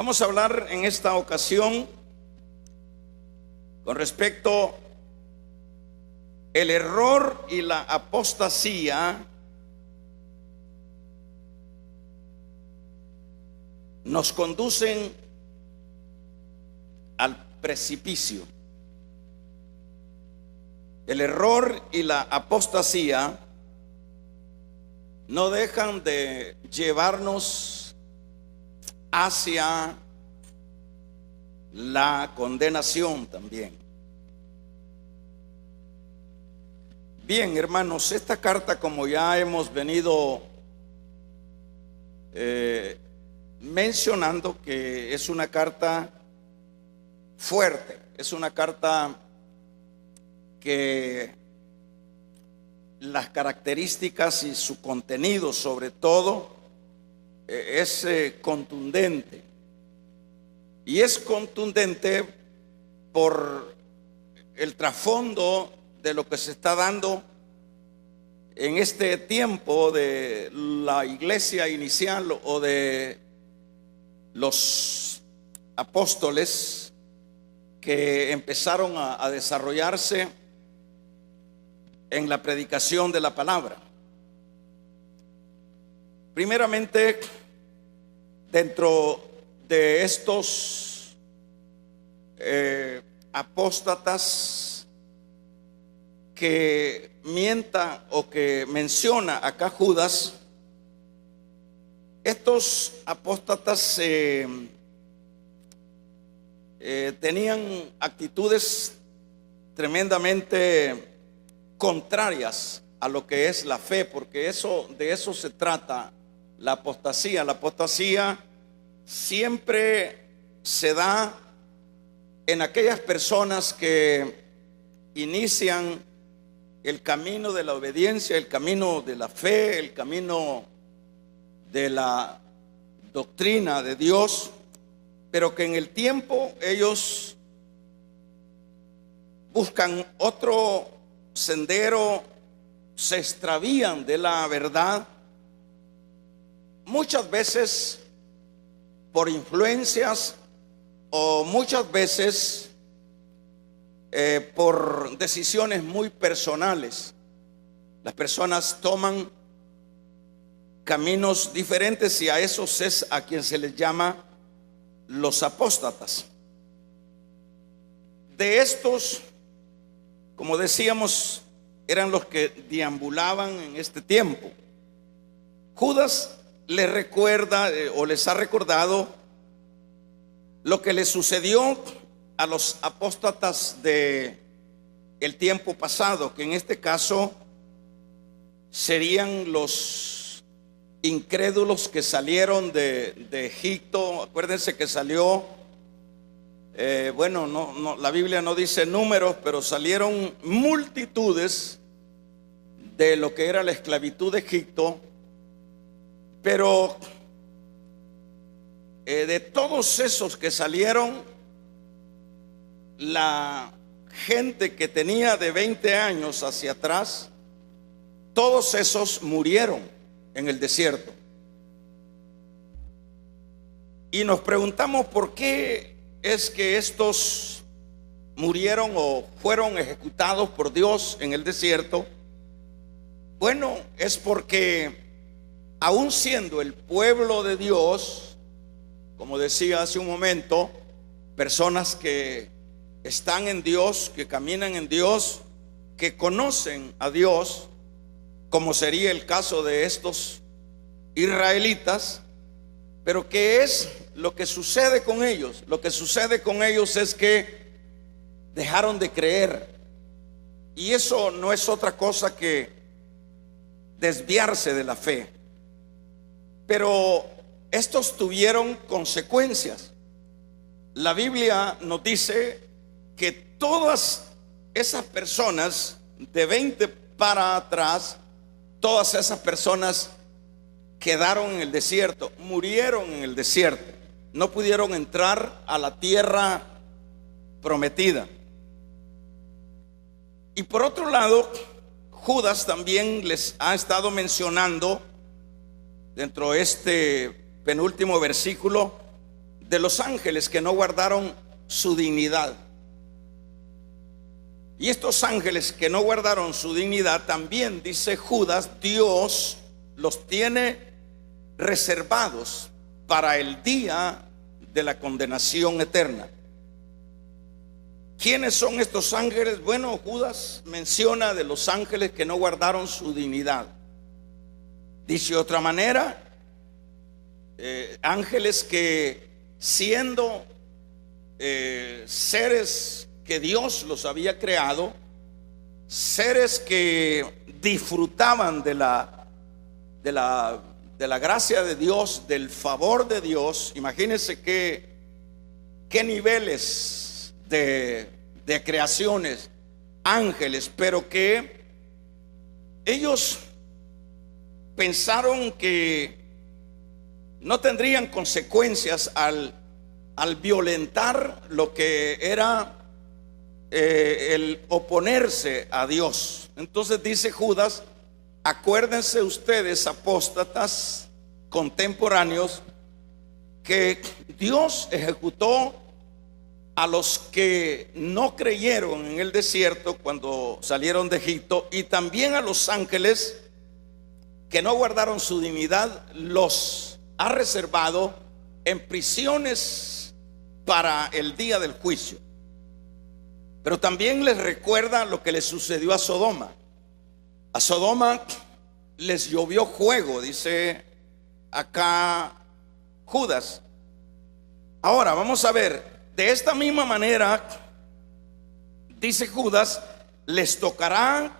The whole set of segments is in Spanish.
Vamos a hablar en esta ocasión con respecto el error y la apostasía nos conducen al precipicio. El error y la apostasía no dejan de llevarnos hacia la condenación también. Bien, hermanos, esta carta, como ya hemos venido mencionando, que es una carta fuerte, es una carta que las características y su contenido sobre todo es contundente. Y es contundente por el trasfondo de lo que se está dando en este tiempo de la iglesia inicial o de los apóstoles que empezaron a desarrollarse en la predicación de la palabra. Primeramente, dentro de estos apóstatas que mienta o que menciona acá Judas, estos apóstatas tenían actitudes tremendamente contrarias a lo que es la fe, porque de eso se trata la apostasía. La apostasía siempre se da en aquellas personas que inician el camino de la obediencia, el camino de la fe, el camino de la doctrina de Dios, pero que en el tiempo ellos buscan otro sendero, se extravían de la verdad, muchas veces por influencias o muchas veces por decisiones muy personales. Las personas toman caminos diferentes y a esos es a quien se les llama los apóstatas. De estos, como decíamos, eran los que deambulaban en este tiempo. Judas les recuerda o les ha recordado lo que le sucedió a los apóstatas de el tiempo pasado, que en este caso serían los incrédulos que salieron de Egipto. Acuérdense que salió, la Biblia no dice números, pero salieron multitudes de lo que era la esclavitud de Egipto. Pero de todos esos que salieron, la gente que tenía de 20 años hacia atrás, todos esos murieron en el desierto. Y nos preguntamos por qué es que estos murieron o fueron ejecutados por Dios en el desierto. Bueno, es porque aún siendo el pueblo de Dios, como decía hace un momento, personas que están en Dios, que caminan en Dios, que conocen a Dios, como sería el caso de estos israelitas. Pero ¿qué es lo que sucede con ellos? Lo que sucede con ellos es que dejaron de creer, y eso no es otra cosa que desviarse de la fe. Pero estos tuvieron consecuencias. La Biblia nos dice que todas esas personas de 20 para atrás, todas esas personas quedaron en el desierto, murieron en el desierto, no pudieron entrar a la tierra prometida. Y por otro lado, Judas también les ha estado mencionando dentro de este penúltimo versículo de los ángeles que no guardaron su dignidad. Y estos ángeles que no guardaron su dignidad, también dice Judas, Dios los tiene reservados para el día de la condenación eterna. ¿Quiénes son estos ángeles? Bueno, Judas menciona de los ángeles que no guardaron su dignidad. Dice de otra manera, ángeles que siendo seres que Dios los había creado, seres que disfrutaban de la gracia de Dios, del favor de Dios. Imagínense qué niveles de creaciones, ángeles, pero que ellos pensaron que no tendrían consecuencias al violentar lo que era el oponerse a Dios. Entonces dice Judas, acuérdense ustedes, apóstatas contemporáneos, que Dios ejecutó a los que no creyeron en el desierto cuando salieron de Egipto, y también a los ángeles que no guardaron su dignidad los ha reservado en prisiones para el día del juicio. Pero también les recuerda lo que les sucedió a Sodoma. A Sodoma les llovió fuego, dice acá Judas. Ahora vamos a ver, de esta misma manera, dice Judas, les tocará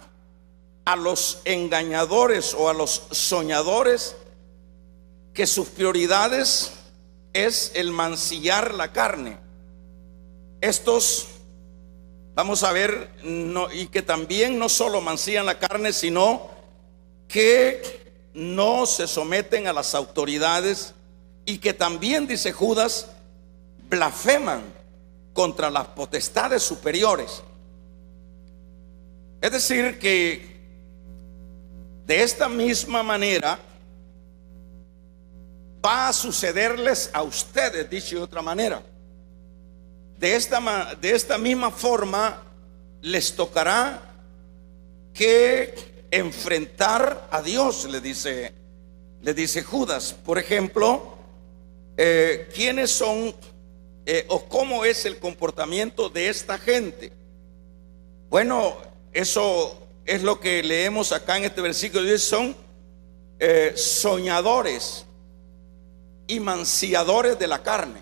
a los engañadores o a los soñadores que sus prioridades es el mancillar la carne. Estos, vamos a ver, y que también no solo mancillan la carne, sino que no se someten a las autoridades, y que también, dice Judas, blasfeman contra las potestades superiores. Es decir, que de esta misma manera va a sucederles a ustedes, dicho de otra manera. De esta misma forma les tocará que enfrentar a Dios, le dice Judas. Por ejemplo, ¿quiénes son o cómo es el comportamiento de esta gente? Bueno, eso es lo que leemos acá en este versículo. Dice, son soñadores y manciadores de la carne.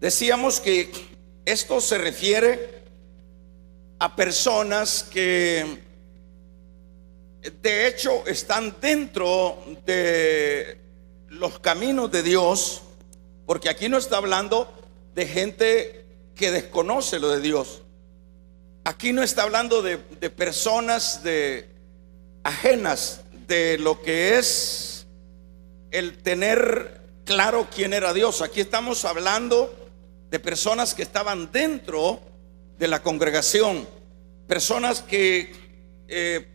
Decíamos que esto se refiere a personas que de hecho están dentro de los caminos de Dios, porque aquí no está hablando de gente que desconoce lo de Dios. Aquí no está hablando de personas ajenas de lo que es el tener claro quién era Dios. Aquí estamos hablando de personas que estaban dentro de la congregación, personas que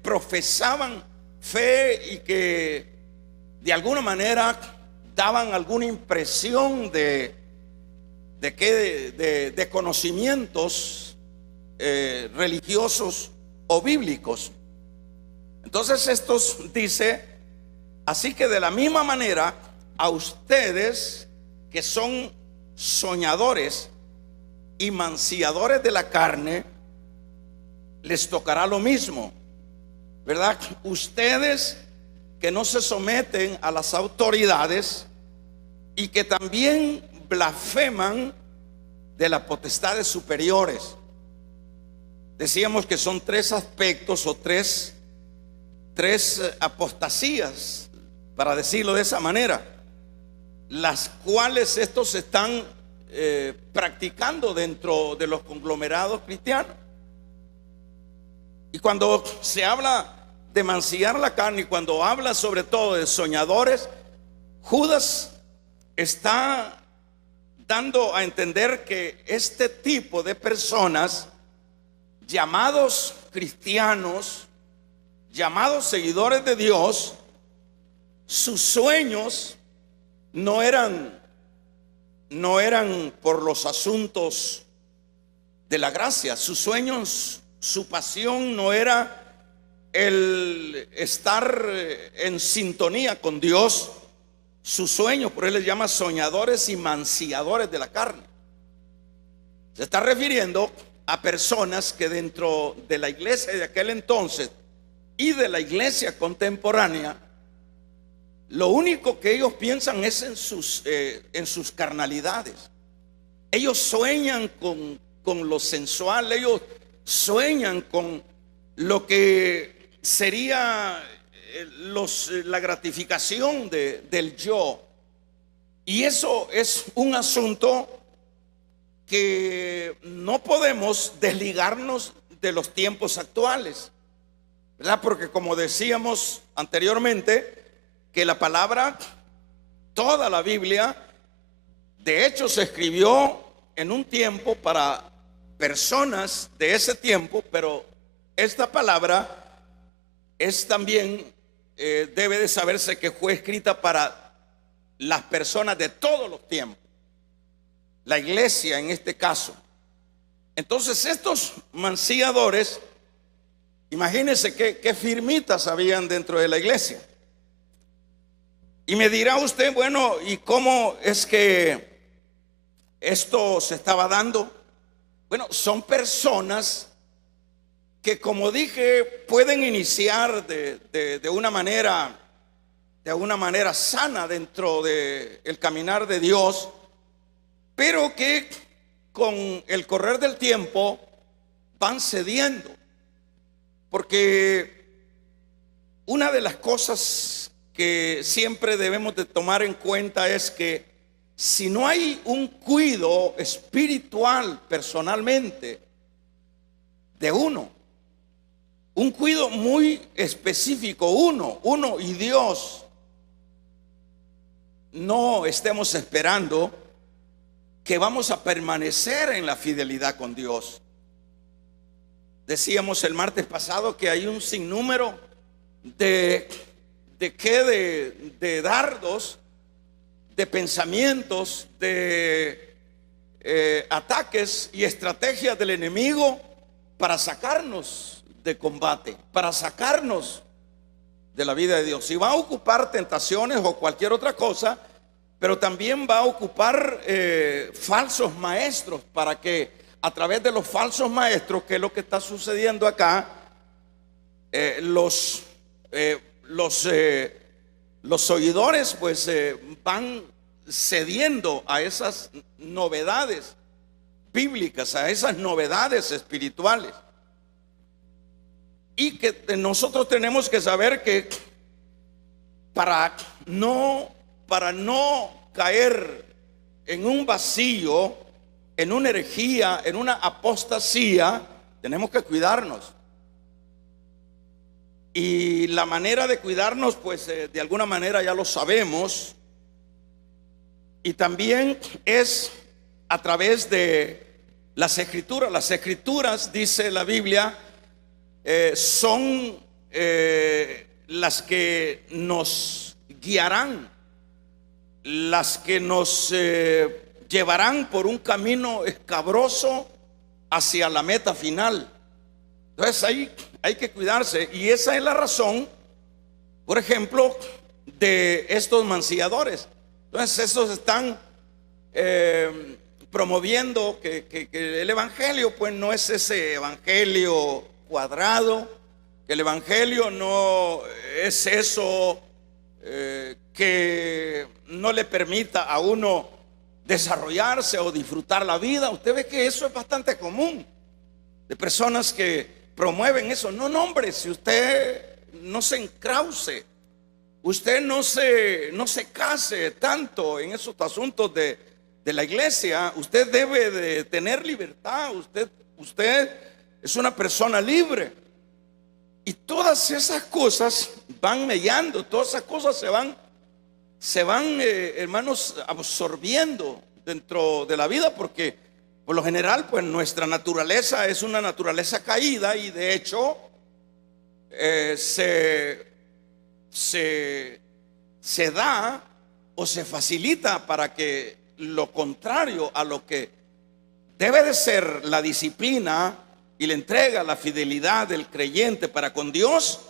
profesaban fe y que de alguna manera daban alguna impresión de conocimientos religiosos o bíblicos. Entonces estos dice, así que de la misma manera a ustedes que son soñadores y manciadores de la carne, les tocará lo mismo, ¿verdad? Ustedes que no se someten a las autoridades y que también blasfeman de las potestades superiores. Decíamos que son tres aspectos o tres apostasías, para decirlo de esa manera, las cuales estos están practicando dentro de los conglomerados cristianos. Y cuando se habla de mancillar la carne, y cuando habla sobre todo de soñadores, Judas está dando a entender que este tipo de personas, llamados cristianos, llamados seguidores de Dios, sus sueños no eran no eran por los asuntos de la gracia. Sus sueños, su pasión no era el estar en sintonía con Dios. Sus sueños, por él les llama soñadores y manciadores de la carne. Se está refiriendo a personas que dentro de la iglesia de aquel entonces y de la iglesia contemporánea, lo único que ellos piensan es en sus carnalidades. Ellos sueñan con lo sensual, ellos sueñan con lo que sería la gratificación del yo. Y eso es un asunto que no podemos desligarnos de los tiempos actuales, ¿verdad? Porque como decíamos anteriormente, que la palabra, toda la Biblia, de hecho se escribió en un tiempo para personas de ese tiempo, pero esta palabra es también, debe de saberse que fue escrita para las personas de todos los tiempos, la iglesia en este caso. Entonces estos manciadores, imagínense qué firmitas habían dentro de la iglesia. Y me dirá usted, bueno, ¿y cómo es que esto se estaba dando? Bueno, son personas que, como dije, pueden iniciar de una manera sana dentro del caminar de Dios, pero que con el correr del tiempo van cediendo. Porque una de las cosas que siempre debemos de tomar en cuenta es que si no hay un cuidado espiritual personalmente de uno, un cuidado muy específico, uno y Dios, no estemos esperando que vamos a permanecer en la fidelidad con Dios. Decíamos el martes pasado que hay un sinnúmero de dardos, de pensamientos, de ataques y estrategias del enemigo para sacarnos de combate, para sacarnos de la vida de Dios. Y va a ocupar tentaciones o cualquier otra cosa, pero también va a ocupar falsos maestros, para que a través de los falsos maestros, que es lo que está sucediendo acá, los oidores pues van cediendo a esas novedades bíblicas, a esas novedades espirituales. Y que nosotros tenemos que saber que para no caer en un vacío, en una herejía, en una apostasía, tenemos que cuidarnos. Y la manera de cuidarnos, pues de alguna manera ya lo sabemos, y también es a través de las escrituras. Las escrituras, dice la Biblia, son las que nos guiarán, las que nos llevarán por un camino escabroso hacia la meta final. Entonces ahí hay que cuidarse, y esa es la razón, por ejemplo, de estos manciadores. Entonces estos están promoviendo que el evangelio pues no es ese evangelio cuadrado, que el evangelio no es eso que no le permita a uno desarrollarse o disfrutar la vida. Usted ve que eso es bastante común, de personas que promueven eso. No, hombre, si usted no se encrauce, usted no se case tanto en esos asuntos de la iglesia, usted debe de tener libertad, usted es una persona libre. Y todas esas cosas van mellando, todas esas cosas se van hermanos, absorbiendo dentro de la vida, porque por lo general pues nuestra naturaleza es una naturaleza caída, y de hecho se da o se facilita para que lo contrario a lo que debe de ser la disciplina y la entrega, la fidelidad del creyente para con Dios,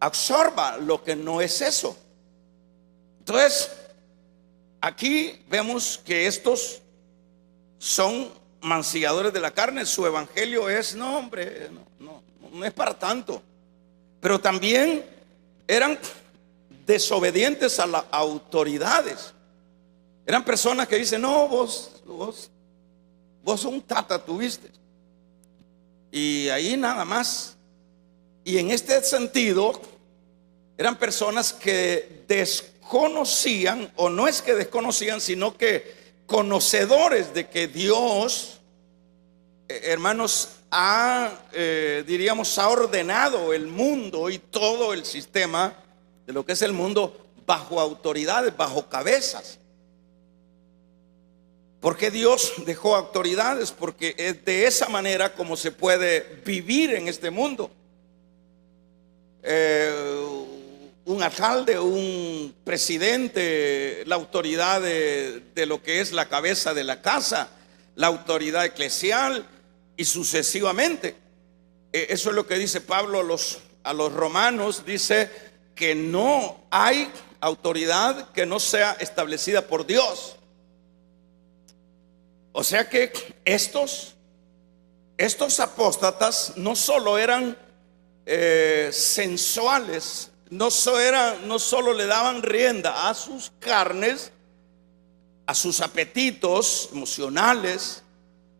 absorba lo que no es eso. Entonces, aquí vemos que estos son mancilladores de la carne. Su evangelio es, no hombre, no es para tanto. Pero también eran desobedientes a las autoridades. Eran personas que dicen, no, vos un tata tuviste. Y ahí nada más. Y en este sentido, eran personas que desconocían, o no es que desconocían, sino que conocedores de que Dios, hermanos, diríamos, ha ordenado el mundo y todo el sistema de lo que es el mundo bajo autoridades, bajo cabezas. ¿Por qué Dios dejó autoridades? Porque es de esa manera como se puede vivir en este mundo. Un alcalde, un presidente, la autoridad de lo que es la cabeza de la casa, la autoridad eclesial y sucesivamente. Eso es lo que dice Pablo a los romanos. Dice que no hay autoridad que no sea establecida por Dios. O sea que estos apóstatas no solo eran sensuales, no solo le daban rienda a sus carnes, a sus apetitos emocionales,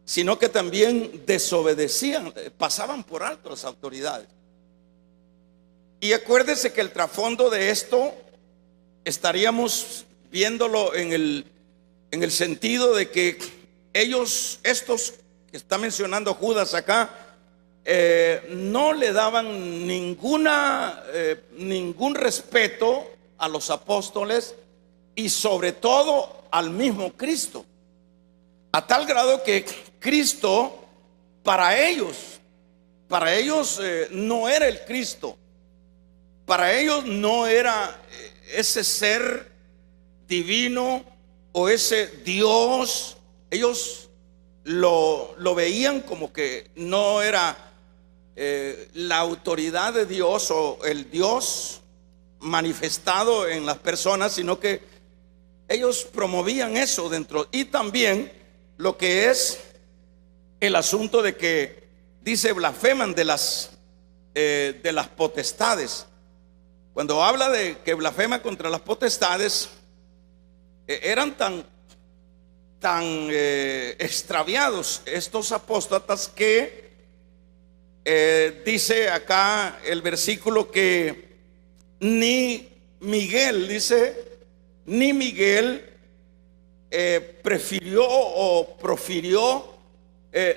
sino que también desobedecían, pasaban por alto las autoridades. Y acuérdese que el trasfondo de esto estaríamos viéndolo en el sentido de que estos que está mencionando Judas acá, no le daban ningún respeto a los apóstoles y sobre todo al mismo Cristo, a tal grado que Cristo para ellos no era el Cristo, para ellos no era ese ser divino o ese Dios. Ellos lo veían como que no era la autoridad de Dios o el Dios manifestado en las personas, sino que ellos promovían eso dentro. Y también lo que es el asunto de que dice blasfeman de las potestades. Cuando habla de que blasfema contra las potestades, eran tan extraviados estos apóstatas que dice acá el versículo que ni Miguel prefirió o profirió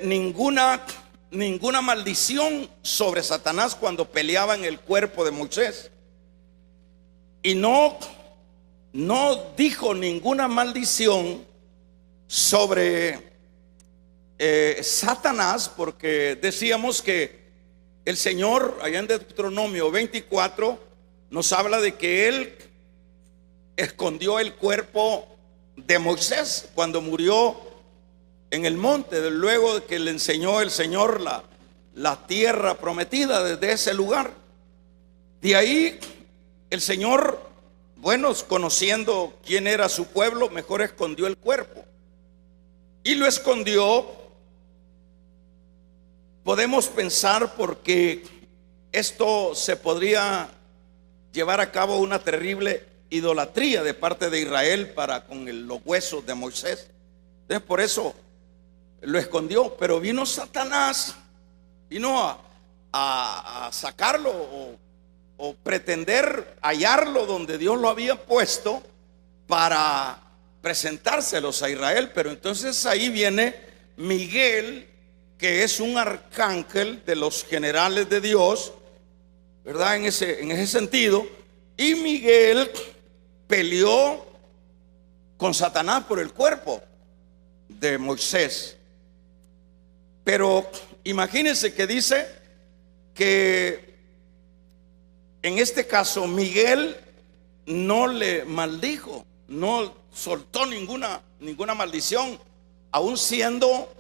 ninguna maldición sobre Satanás cuando peleaba en el cuerpo de Moisés, y no dijo ninguna maldición sobre Satanás, porque decíamos que el Señor allá en Deuteronomio 24 nos habla de que Él escondió el cuerpo de Moisés cuando murió en el monte, luego de que le enseñó el Señor la tierra prometida desde ese lugar. De ahí el Señor, bueno, conociendo quién era su pueblo, mejor escondió el cuerpo. Y lo escondió, podemos pensar, porque esto se podría llevar a cabo una terrible idolatría de parte de Israel para con los huesos de Moisés. Entonces por eso lo escondió. Pero vino Satanás, vino a sacarlo o pretender hallarlo donde Dios lo había puesto para presentárselos a Israel. Pero entonces ahí viene Miguel, que es un arcángel de los generales de Dios, ¿verdad? En ese sentido. Y Miguel peleó con Satanás por el cuerpo de Moisés. Pero imagínense que dice que en este caso Miguel no le maldijo, no soltó ninguna maldición, aún siendo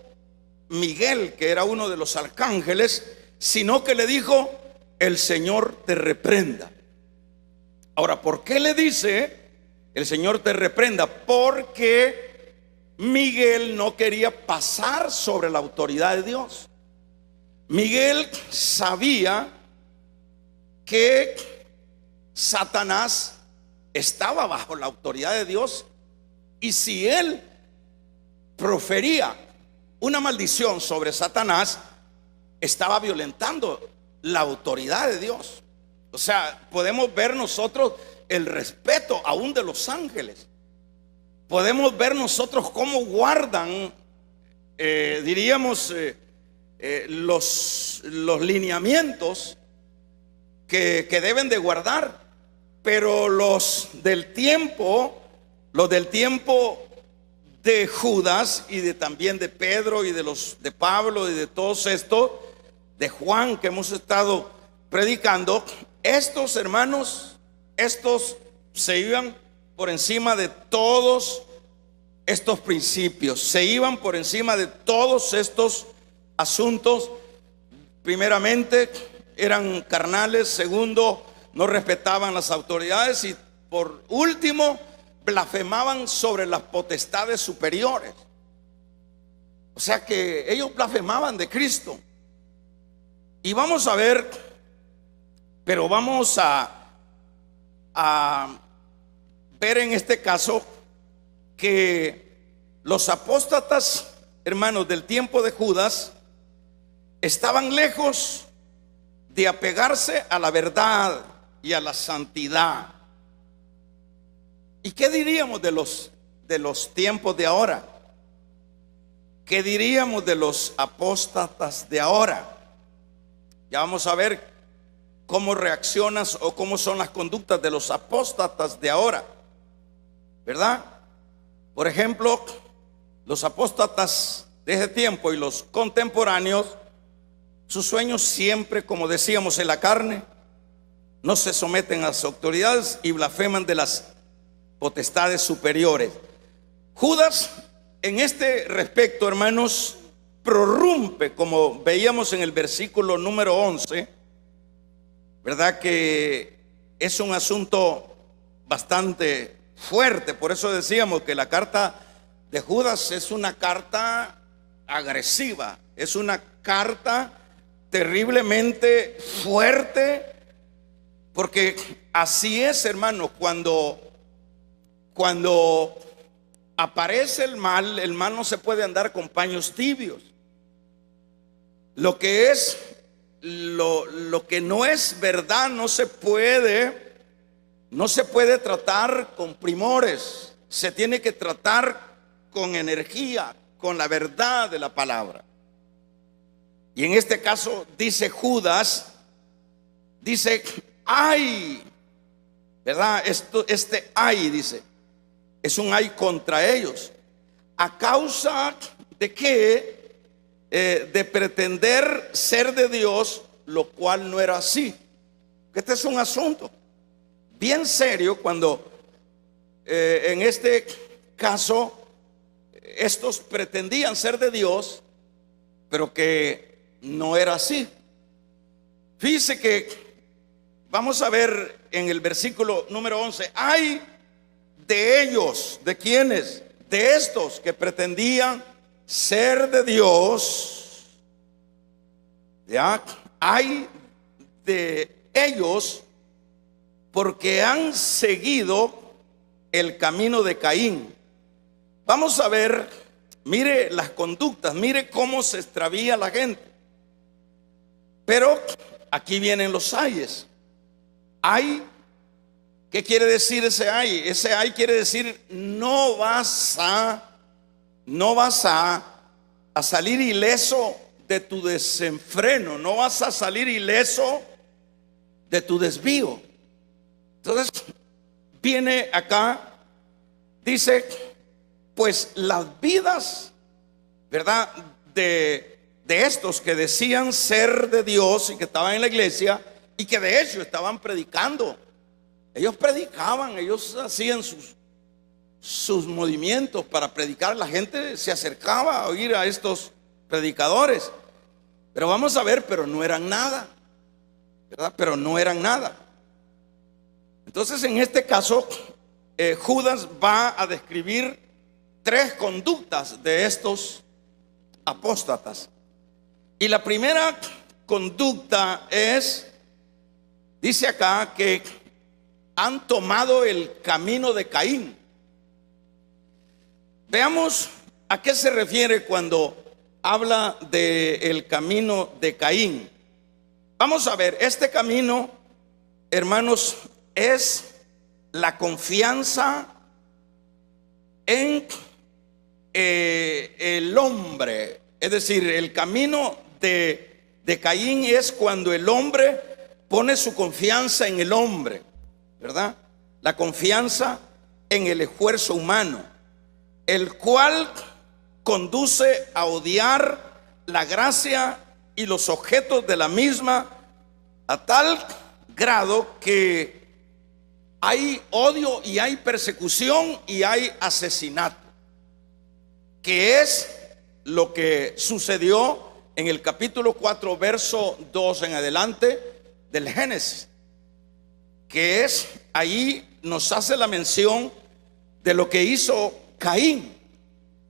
Miguel, que era uno de los arcángeles, sino que le dijo: el Señor te reprenda. Ahora, ¿por qué le dice el Señor te reprenda? Porque Miguel no quería pasar sobre la autoridad de Dios. Miguel sabía que Satanás estaba bajo la autoridad de Dios, y si él profería una maldición sobre Satanás, estaba violentando la autoridad de Dios. O sea, podemos ver nosotros el respeto aún de los ángeles. Podemos ver nosotros cómo guardan, los lineamientos que deben de guardar. Pero los del tiempo de Judas y también de Pedro y de Pablo y de todos estos, de Juan, que hemos estado predicando, estos hermanos, estos se iban por encima de todos estos principios, se iban por encima de todos estos asuntos. Primeramente, eran carnales. Segundo, no respetaban las autoridades, y por último, blasfemaban sobre las potestades superiores. O sea que ellos blasfemaban de Cristo. Y vamos a ver, pero vamos a ver en este caso que los apóstatas, hermanos, del tiempo de Judas, estaban lejos de apegarse a la verdad y a la santidad. ¿Y qué diríamos de los tiempos de ahora? ¿Qué diríamos de los apóstatas de ahora? Ya vamos a ver cómo reaccionas o cómo son las conductas de los apóstatas de ahora, ¿verdad? Por ejemplo, los apóstatas de ese tiempo y los contemporáneos, sus sueños siempre, como decíamos, en la carne, no se someten a las autoridades y blasfeman de las potestades superiores. Judas, en este respecto, hermanos, prorrumpe, como veíamos en el versículo número 11, ¿verdad? Que es un asunto bastante fuerte. Por eso decíamos que la carta de Judas es una carta agresiva, es una carta terriblemente fuerte, porque así es, hermano, cuando aparece el mal no se puede andar con paños tibios. Lo que es, lo que no es verdad no se puede tratar con primores. Se tiene que tratar con energía, con la verdad de la palabra. Y en este caso dice Judas, dice: ay, ¿verdad? Este ay, dice, es un ay contra ellos. ¿A causa de qué? De pretender ser de Dios, lo cual no era así. Este es un asunto bien serio cuando en este caso estos pretendían ser de Dios, pero que no era así. Fíjese que vamos a ver en el versículo número 11: hay de ellos, ¿de quiénes? De estos que pretendían ser de Dios, ¿ya? Hay de ellos porque han seguido el camino de Caín. Vamos a ver, mire las conductas, mire cómo se extravía la gente. Pero aquí vienen los ayes. Ay, ¿qué quiere decir ese ay? Ese ay quiere decir no vas a salir ileso de tu desenfreno, no vas a salir ileso de tu desvío. Entonces viene acá, dice, pues las vidas, ¿verdad? De estos que decían ser de Dios y que estaban en la iglesia y que de hecho estaban predicando. Ellos predicaban, ellos hacían sus movimientos para predicar. La gente se acercaba a oír a estos predicadores. Pero vamos a ver, pero no eran nada, ¿verdad? Pero no eran nada. Entonces, en este caso, Judas va a describir tres conductas de estos apóstatas. Y la primera conducta es, dice acá, que han tomado el camino de Caín. Veamos a qué se refiere cuando habla del camino de Caín. Vamos a ver, este camino, hermanos, es la confianza en el hombre. Es decir, el camino de Caín es cuando el hombre pone su confianza en el hombre, ¿verdad? La confianza en el esfuerzo humano, el cual conduce a odiar la gracia y los objetos de la misma a tal grado que hay odio y hay persecución y hay asesinato, que es lo que sucedió en el capítulo 4, verso 2 en adelante del Génesis, que es, ahí nos hace la mención de lo que hizo Caín.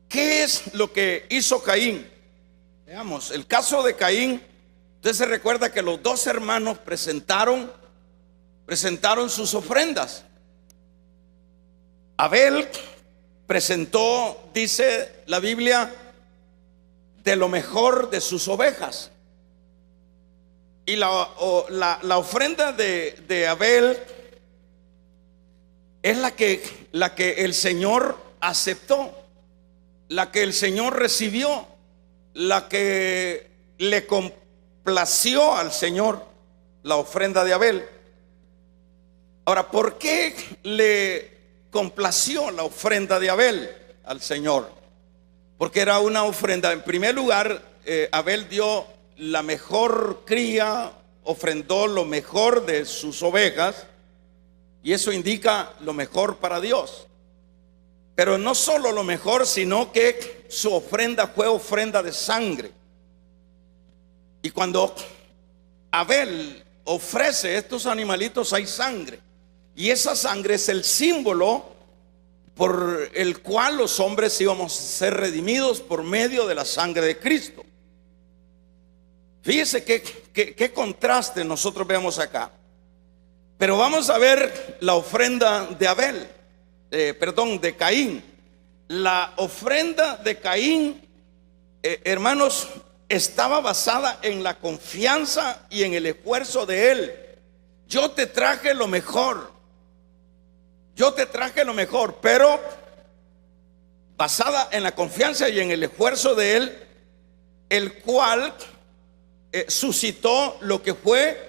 ¿Qué es lo que hizo Caín? Veamos, el caso de Caín. Usted se recuerda que los dos hermanos presentaron sus ofrendas. Abel presentó, dice la Biblia, de lo mejor de sus ovejas. Y la ofrenda de Abel es la que el Señor aceptó, la que el Señor recibió, la que le complació al Señor, la ofrenda de Abel. Ahora, ¿por qué le complació la ofrenda de Abel al Señor? Porque era una ofrenda, en primer lugar, Abel dio la mejor cría, ofrendó lo mejor de sus ovejas, y eso indica lo mejor para Dios. Pero no solo lo mejor, sino que su ofrenda fue ofrenda de sangre. Y cuando Abel ofrece estos animalitos, hay sangre, y esa sangre es el símbolo por el cual los hombres íbamos a ser redimidos por medio de la sangre de Cristo. Fíjese qué contraste nosotros vemos acá. Pero vamos a ver la ofrenda de Abel, de Caín. La ofrenda de Caín, hermanos, estaba basada en la confianza y en el esfuerzo de él. Yo te traje lo mejor, pero basada en la confianza y en el esfuerzo de él, el cual suscitó lo que fue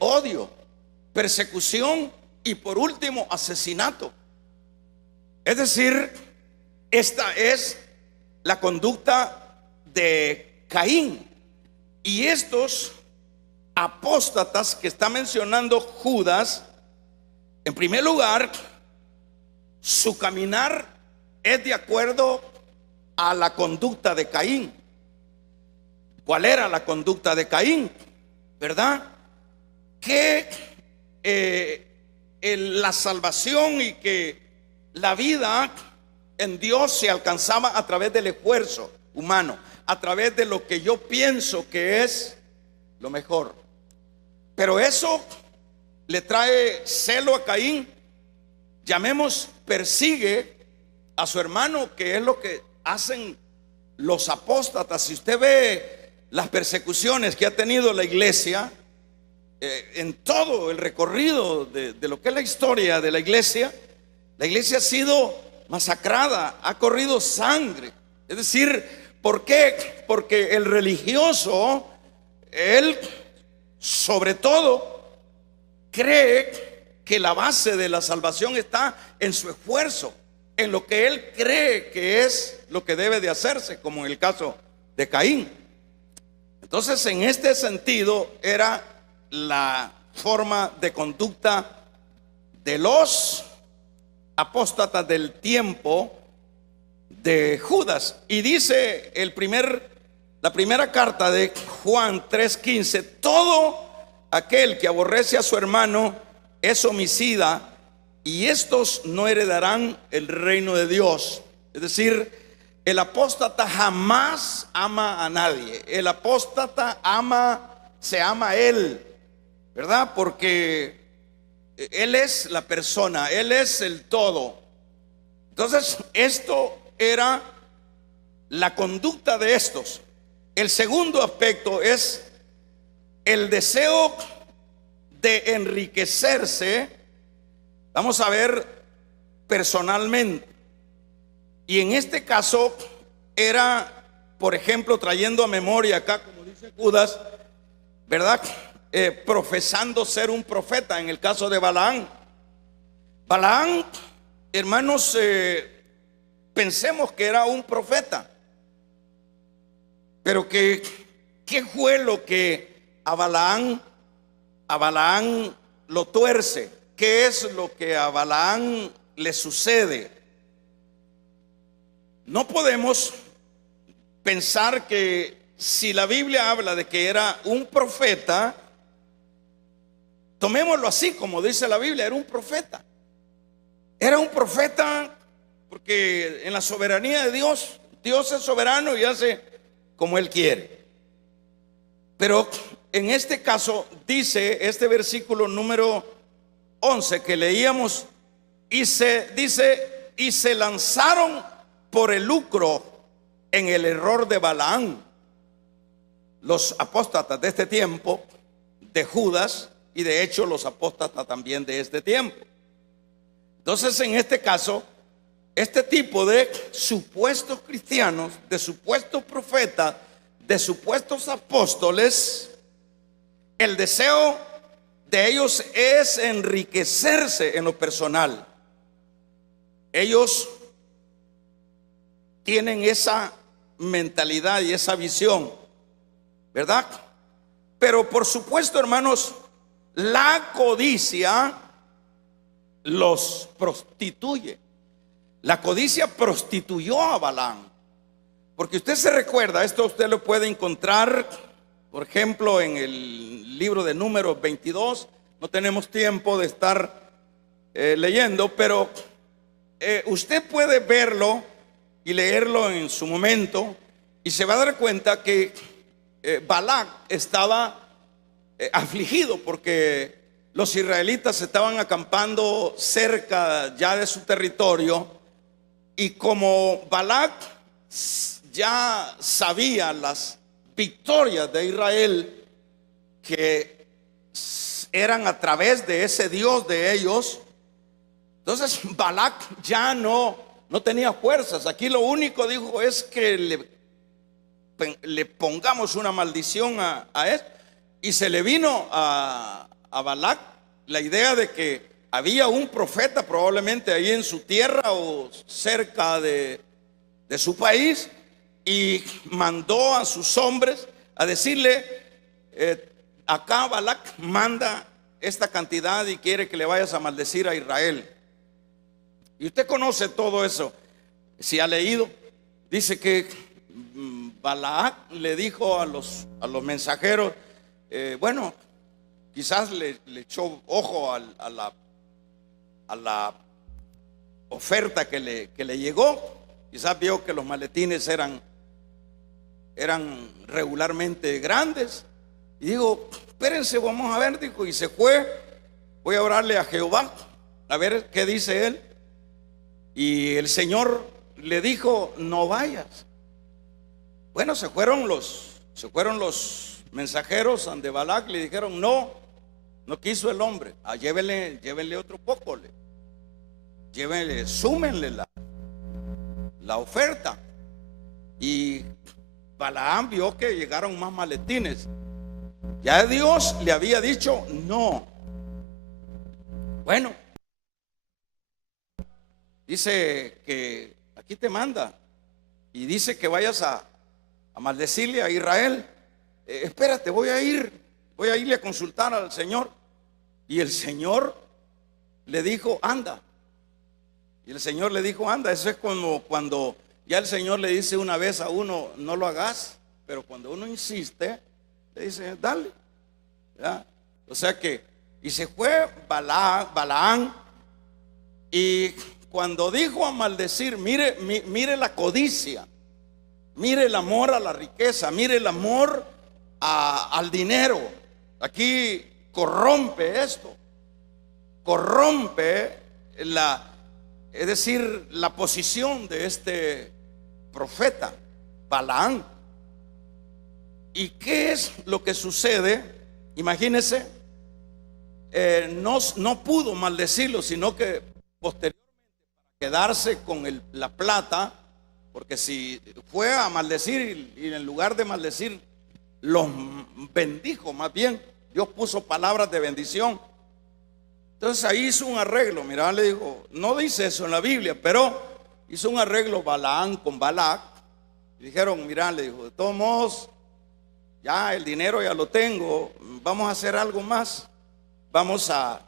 odio, persecución y por último asesinato. Es decir, esta es la conducta de Caín. Y estos apóstatas que está mencionando Judas, en primer lugar, su caminar es de acuerdo a la conducta de Caín. ¿Cuál era la conducta de Caín? ¿Verdad? Que la salvación y que la vida en Dios se alcanzaba a través del esfuerzo humano, a través de lo que yo pienso que es lo mejor. Pero eso le trae celo a Caín. Llamemos, persigue a su hermano, que es lo que hacen los apóstatas. Si usted ve las persecuciones que ha tenido la iglesia, en todo el recorrido de lo que es la historia de la iglesia ha sido masacrada, ha corrido sangre. Es decir, ¿por qué? Porque el religioso, él sobre todo cree que la base de la salvación está en su esfuerzo, en lo que él cree que es lo que debe de hacerse, como en el caso de Caín. Entonces, en este sentido era la forma de conducta de los apóstatas del tiempo de Judas. Y dice la primera carta de Juan 3:15: todo aquel que aborrece a su hermano es homicida, y estos no heredarán el reino de Dios. Es decir, el apóstata jamás ama a nadie. El apóstata se ama a él, ¿verdad? Porque él es la persona, él es el todo. Entonces, esto era la conducta de estos. El segundo aspecto es el deseo de enriquecerse. Vamos a ver personalmente. Y en este caso era, por ejemplo, trayendo a memoria acá, como dice Judas, ¿verdad? Profesando ser un profeta. En el caso de Balaán. Balaán, hermanos, pensemos que era un profeta. Pero ¿qué fue lo que a Balaán lo tuerce? ¿Qué es lo que a Balaán le sucede? No podemos pensar que si la Biblia habla de que era un profeta, tomémoslo así como dice la Biblia, era un profeta. Era un profeta porque en la soberanía de Dios, Dios es soberano y hace como Él quiere. Pero en este caso dice este versículo número 11 que leíamos, y se lanzaron por el lucro en el error de Balaán, los apóstatas de este tiempo, de Judas, y de hecho los apóstatas también de este tiempo. Entonces, en este caso, este tipo de supuestos cristianos, de supuestos profetas, de supuestos apóstoles, el deseo de ellos es enriquecerse en lo personal. Ellos tienen esa mentalidad y esa visión, ¿verdad? Pero por supuesto, hermanos, la codicia los prostituye. La codicia prostituyó a Balaán. Porque usted se recuerda, esto usted lo puede encontrar, por ejemplo, en el libro de Números 22. No tenemos tiempo de estar leyendo, pero usted puede verlo y leerlo en su momento, y se va a dar cuenta que Balac estaba afligido porque los israelitas estaban acampando cerca ya de su territorio, y como Balac ya sabía las victorias de Israel, que eran a través de ese Dios de ellos, entonces Balac ya no tenía fuerzas. Aquí lo único, dijo, es que le pongamos una maldición a él. Y se le vino a Balac la idea de que había un profeta probablemente ahí en su tierra o cerca de su país, y mandó a sus hombres a decirle, acá Balac manda esta cantidad y quiere que le vayas a maldecir a Israel. Y usted conoce todo eso, si ha leído. Dice que Balac le dijo a los mensajeros, bueno, quizás le echó ojo a la oferta que le llegó. Quizás vio que los maletines eran regularmente grandes, y digo, espérense, vamos a ver, dijo, y se fue. Voy a orarle a Jehová a ver qué dice él. Y el Señor le dijo, no vayas. Bueno, se fueron los mensajeros ante Balac, le dijeron, no quiso el hombre. Llévenle otro poco, súmenle la oferta. Y Balaam vio que llegaron más maletines. Ya Dios le había dicho no. Bueno, dice que aquí te manda y dice que vayas a maldecirle a Israel. Espérate, voy a irle a consultar al Señor. Y el Señor le dijo, anda. Y el Señor le dijo, anda. Eso es como cuando ya el Señor le dice una vez a uno, no lo hagas, pero cuando uno insiste, le dice, dale, ¿ya? O sea que, y se fue Balaán, y cuando dijo a maldecir, mire la codicia, mire el amor a la riqueza, mire el amor al dinero. Aquí corrompe esto, corrompe es decir, la posición de este profeta Balaán. ¿Y qué es lo que sucede? Imagínense, no pudo maldecirlo, sino que posteriormente, para quedarse con la plata, porque si fue a maldecir y en lugar de maldecir los bendijo, más bien Dios puso palabras de bendición. Entonces ahí hizo un arreglo. Mira, le dijo, no dice eso en la Biblia, pero hizo un arreglo Balaán con Balac. Y dijeron, mira, le dijo, de todos modos, ya el dinero ya lo tengo, vamos a hacer algo más, vamos a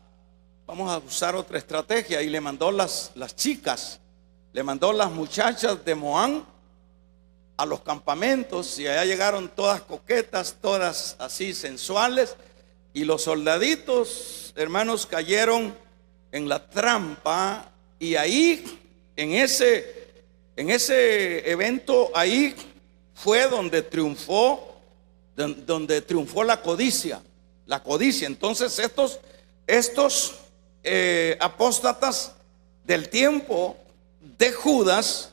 usar otra estrategia. Y le mandó las chicas, le mandó las muchachas de Moán a los campamentos, y allá llegaron todas coquetas, todas así sensuales, y los soldaditos, hermanos, cayeron en la trampa. Y ahí, en ese evento, ahí fue donde triunfó la codicia. Entonces estos apóstatas del tiempo de Judas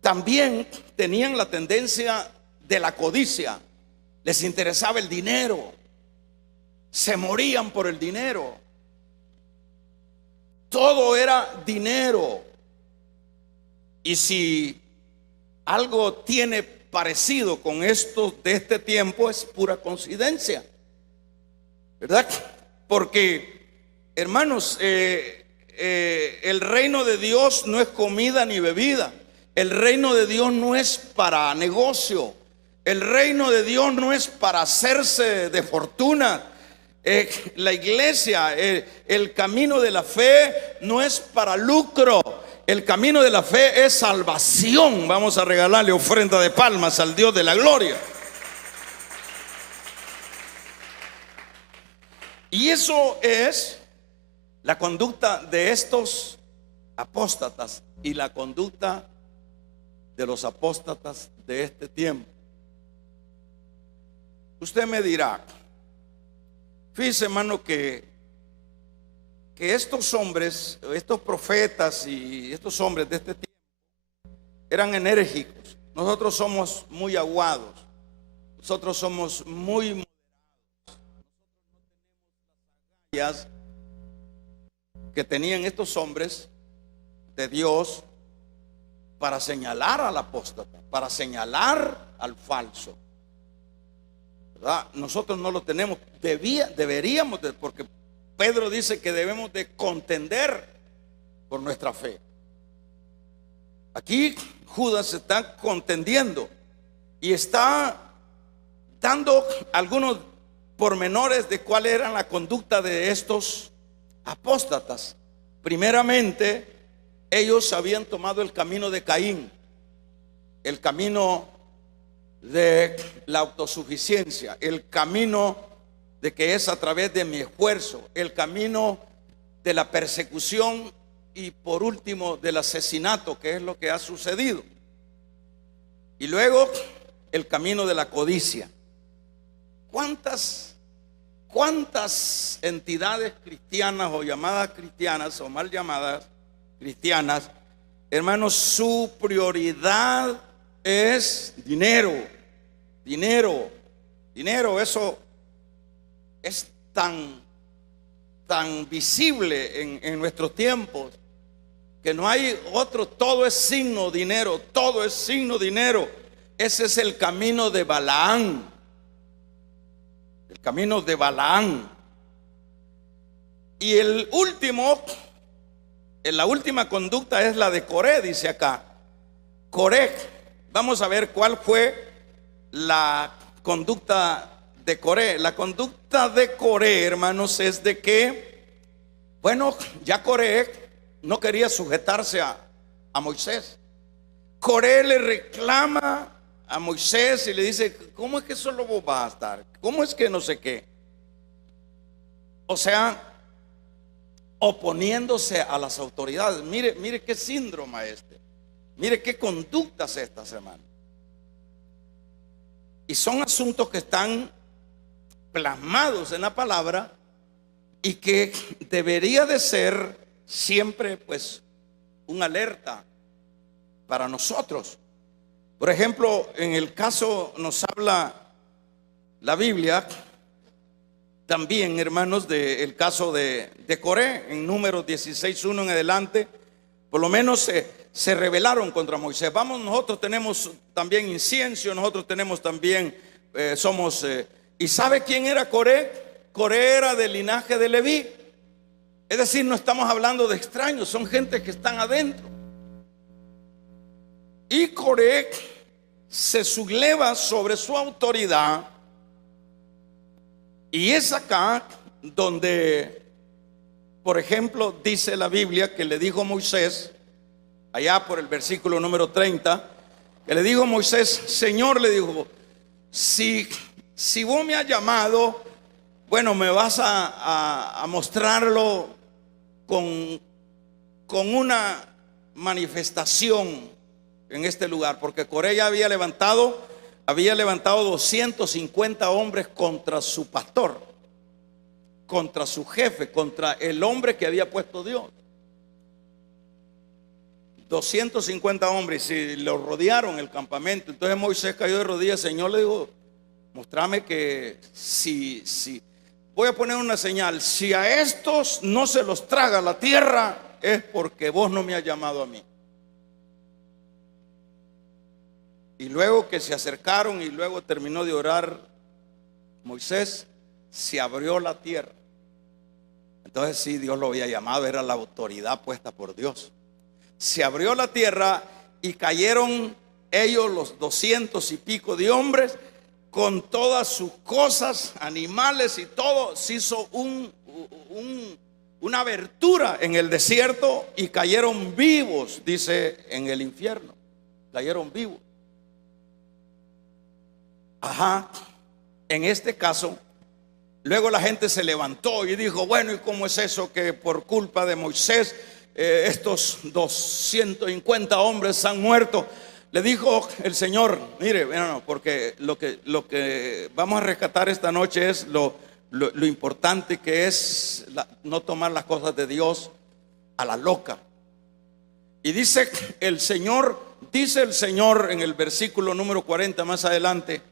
también tenían la tendencia de la codicia. Les interesaba el dinero, se morían por el dinero, todo era dinero. Y si algo tiene parecido con esto de este tiempo, es pura coincidencia, ¿verdad? Porque, hermanos, el reino de Dios no es comida ni bebida. El reino de Dios no es para negocio. El reino de Dios no es para hacerse de fortuna. La iglesia, el camino de la fe no es para lucro. El camino de la fe es salvación. Vamos a regalarle ofrenda de palmas al Dios de la gloria. Y eso es la conducta de estos apóstatas y la conducta de los apóstatas de este tiempo. Usted me dirá, fíjese, hermano, que estos hombres, estos profetas y estos hombres de este tiempo eran enérgicos. Nosotros somos muy aguados, nosotros somos muy moderados, que tenían estos hombres de Dios para señalar al apóstata, para señalar al falso, ¿verdad? Nosotros no lo tenemos. Deberíamos porque Pedro dice que debemos de contender por nuestra fe. Aquí Judas está contendiendo y está dando algunos pormenores de cuál era la conducta de estos apóstatas. Primeramente, ellos habían tomado el camino de Caín, el camino de la autosuficiencia, el camino de que es a través de mi esfuerzo, el camino de la persecución y por último del asesinato, que es lo que ha sucedido. Y luego el camino de la codicia. ¿Cuántas entidades cristianas o llamadas cristianas o mal llamadas cristianas, hermanos, su prioridad es dinero? Eso es tan visible en nuestros tiempos, que no hay otro. Todo es signo dinero, todo es signo dinero. Ese es el camino de Balaán, el camino de Balaán. Y la última conducta es la de Coré, dice acá. Coré, vamos a ver cuál fue la conducta de Coré. La conducta de Coré, hermanos, es de que, bueno, ya Coré no quería sujetarse a Moisés. Coré le reclama a Moisés y le dice: ¿cómo es que solo vos vas a estar? ¿Cómo es que no sé qué? O sea, oponiéndose a las autoridades. Mire qué síndrome este. Mire qué conductas esta semana. Y son asuntos que están plasmados en la palabra y que debería de ser siempre pues un alerta para nosotros. Por ejemplo, en el caso nos habla la Biblia también, hermanos, del caso de Coré. En Números 16:1 en adelante, por lo menos se rebelaron contra Moisés. Vamos, nosotros tenemos también incienso, nosotros tenemos también, ¿y sabe quién era Coré? Coré era del linaje de Leví. Es decir, no estamos hablando de extraños, son gente que están adentro. Y Coré se subleva sobre su autoridad. Y es acá donde, por ejemplo, dice la Biblia que le dijo Moisés, allá por el versículo número 30, que le dijo Moisés: Señor, le dijo, si vos me has llamado, bueno, me vas a mostrarlo con una manifestación en este lugar, porque Coré ya había levantado 250 hombres contra su pastor, contra su jefe, contra el hombre que había puesto Dios. 250 hombres, y lo rodearon el campamento. Entonces Moisés cayó de rodillas. Señor, le dijo: mostrame que si voy a poner una señal, si a estos no se los traga la tierra, es porque vos no me has llamado a mí. Y luego que se acercaron y luego terminó de orar Moisés, se abrió la tierra. Entonces sí, Dios lo había llamado, era la autoridad puesta por Dios. Se abrió la tierra y cayeron ellos, los 200 y pico de hombres, con todas sus cosas, animales y todo. Se hizo una abertura en el desierto y cayeron vivos, dice, en el infierno. Cayeron vivos. Ajá, en este caso, luego la gente se levantó y dijo: bueno, ¿y cómo es eso que por culpa de Moisés estos 250 hombres han muerto? Le dijo el Señor: mire, bueno, porque lo que vamos a rescatar esta noche es lo importante que es no tomar las cosas de Dios a la loca. Y dice el Señor en el versículo número 40 más adelante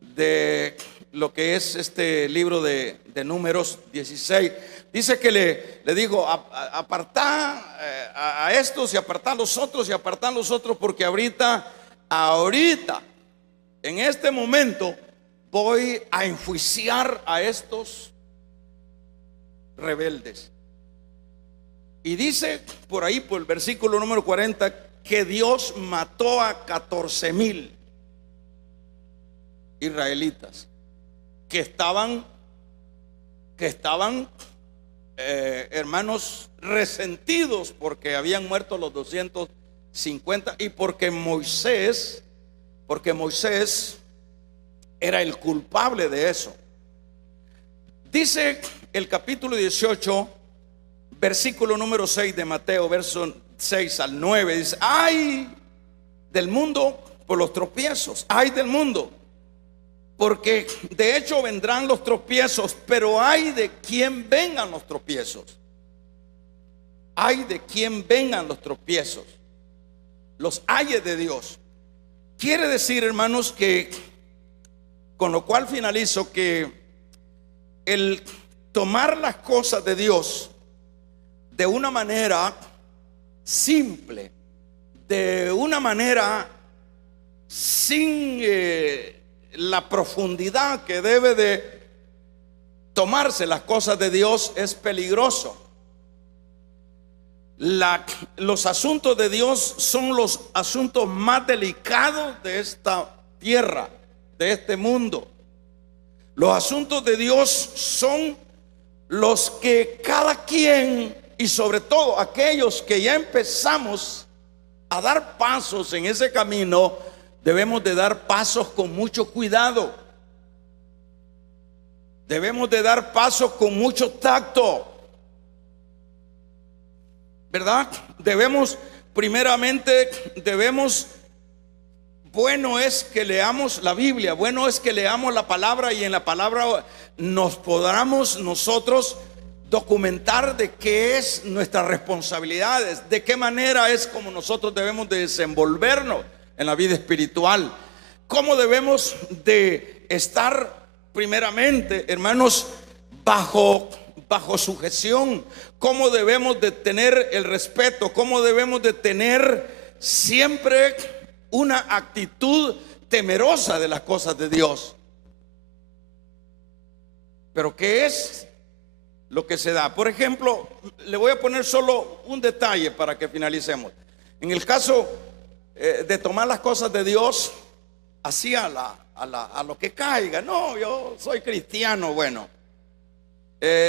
de lo que es este libro de Números 16, dice que le dijo: apartá a estos y apartá a los otros y apartá a los otros, porque ahorita en este momento voy a enjuiciar a estos rebeldes. Y dice por ahí, por el versículo número 40, que Dios mató a 14,000 israelitas que estaban hermanos, resentidos porque habían muerto los 250 y porque Moisés era el culpable de eso. Dice el capítulo 18, versículo número 6 de Mateo, verso 6 al 9, dice: ay del mundo por los tropiezos, ay del mundo, porque de hecho vendrán los tropiezos, pero ay de quien vengan los tropiezos. Ay de quien vengan los tropiezos, los ayes de Dios. Quiere decir, hermanos, que con lo cual finalizo, que el tomar las cosas de Dios de una manera simple, de una manera sin la profundidad que debe de tomarse las cosas de Dios, es peligroso. Los asuntos de Dios son los asuntos más delicados de esta tierra, de este mundo. Los asuntos de Dios son los que cada quien y sobre todo aquellos que ya empezamos a dar pasos en ese camino, debemos de dar pasos con mucho cuidado. Debemos de dar pasos con mucho tacto, ¿verdad? Bueno es que leamos la Biblia, bueno es que leamos la palabra y en la palabra nos podamos nosotros documentar de qué es nuestras responsabilidades, de qué manera es como nosotros debemos de desenvolvernos en la vida espiritual, cómo debemos de estar primeramente, hermanos, bajo sujeción, cómo debemos de tener el respeto, cómo debemos de tener siempre una actitud temerosa de las cosas de Dios. Pero ¿qué es lo que se da? Por ejemplo, le voy a poner solo un detalle para que finalicemos. En el caso de tomar las cosas de Dios así a lo que caiga. No, yo soy cristiano, bueno.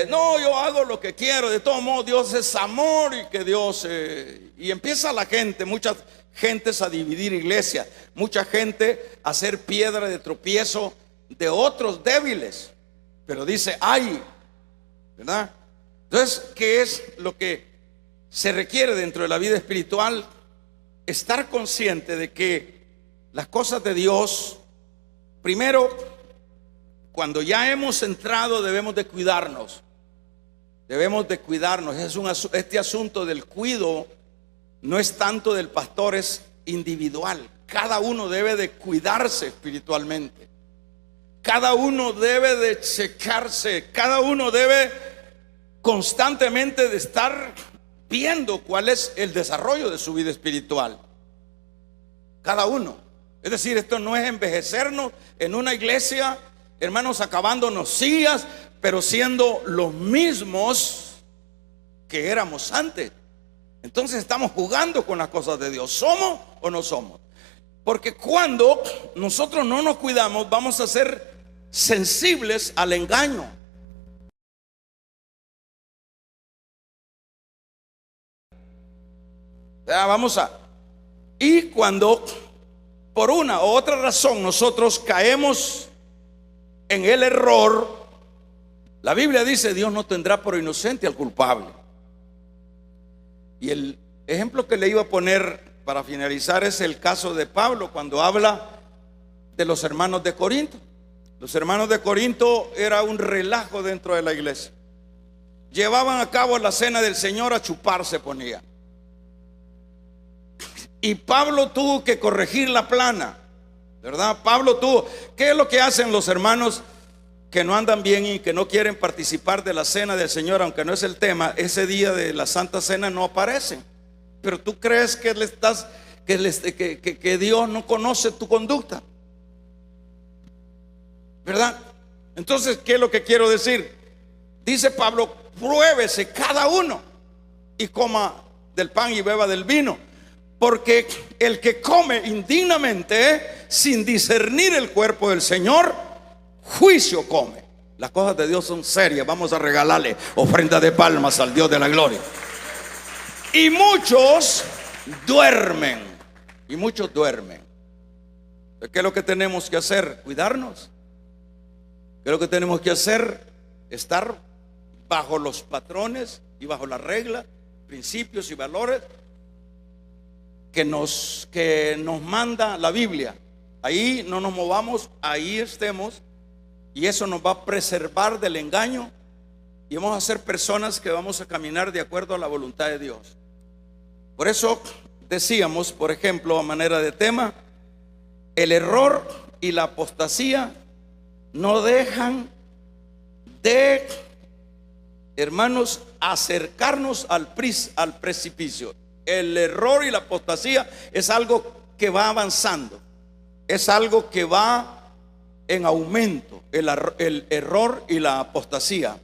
No, yo hago lo que quiero. De todo modo, Dios es amor y que Dios... y empieza la gente, muchas gentes a dividir iglesias, mucha gente a hacer piedra de tropiezo de otros débiles. Pero dice, ay, ¿verdad? Entonces, ¿qué es lo que se requiere dentro de la vida espiritual? Estar consciente de que las cosas de Dios, primero, cuando ya hemos entrado, debemos de cuidarnos. Debemos de cuidarnos. Este asunto del cuidado no es tanto del pastor, es individual. Cada uno debe de cuidarse espiritualmente. Cada uno debe de checarse. Cada uno debe constantemente de estar viendo cuál es el desarrollo de su vida espiritual. Cada uno. Es decir, esto no es envejecernos en una iglesia, hermanos, acabándonos sillas, pero siendo los mismos que éramos antes. Entonces estamos jugando con las cosas de Dios. ¿Somos o no somos? Porque cuando nosotros no nos cuidamos, vamos a ser sensibles al engaño. Y cuando por una u otra razón nosotros caemos en el error, la Biblia dice: Dios no tendrá por inocente al culpable. Y el ejemplo que le iba a poner para finalizar es el caso de Pablo, cuando habla de los hermanos de Corinto. Los hermanos de Corinto era un relajo dentro de la iglesia. Llevaban a cabo la cena del Señor, a chupar se ponía. Y Pablo tuvo que corregir la plana, ¿verdad? ¿Qué es lo que hacen los hermanos que no andan bien y que no quieren participar de la cena del Señor? Aunque no es el tema, ese día de la Santa Cena no aparecen. Pero tú crees que que Dios no conoce tu conducta, ¿verdad? Entonces, ¿qué es lo que quiero decir? Dice Pablo: pruébese cada uno y coma del pan y beba del vino, porque el que come indignamente, sin discernir el cuerpo del Señor, juicio come. Las cosas de Dios son serias. Vamos a regalarle ofrenda de palmas al Dios de la gloria. Y muchos duermen. ¿Qué es lo que tenemos que hacer? Cuidarnos. ¿Qué es lo que tenemos que hacer? Estar bajo los patrones y bajo las reglas, principios y valores que nos manda la Biblia. Ahí no nos movamos, ahí estemos, y eso nos va a preservar del engaño, y vamos a ser personas que vamos a caminar de acuerdo a la voluntad de Dios. Por eso decíamos, por ejemplo, a manera de tema, el error y la apostasía no dejan de, hermanos, acercarnos al precipicio. El error y la apostasía es algo que va avanzando, es algo que va en aumento, el error y la apostasía.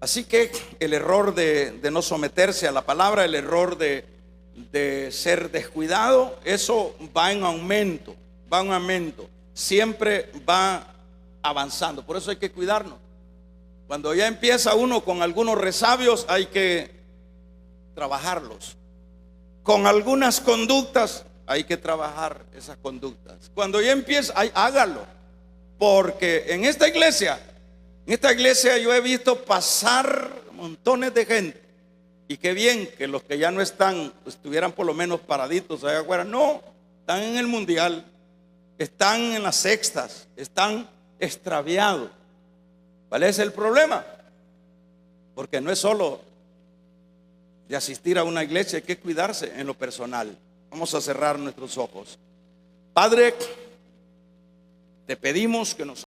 Así que el error de no someterse a la palabra, el error de ser descuidado, eso va en aumento, siempre va avanzando. Por eso hay que cuidarnos. Cuando ya empieza uno con algunos resabios, hay que trabajarlos. Con algunas conductas hay que trabajar esas conductas. Cuando ya empieza, hágalo. Porque en esta iglesia yo he visto pasar montones de gente. Y qué bien que los que ya no están estuvieran por lo menos paraditos allá afuera. No, están en el mundial, están en las sextas, están extraviados. ¿Cuál es el problema? Porque no es solo de asistir a una iglesia, hay que cuidarse en lo personal. Vamos a cerrar nuestros ojos. Padre, te pedimos que nos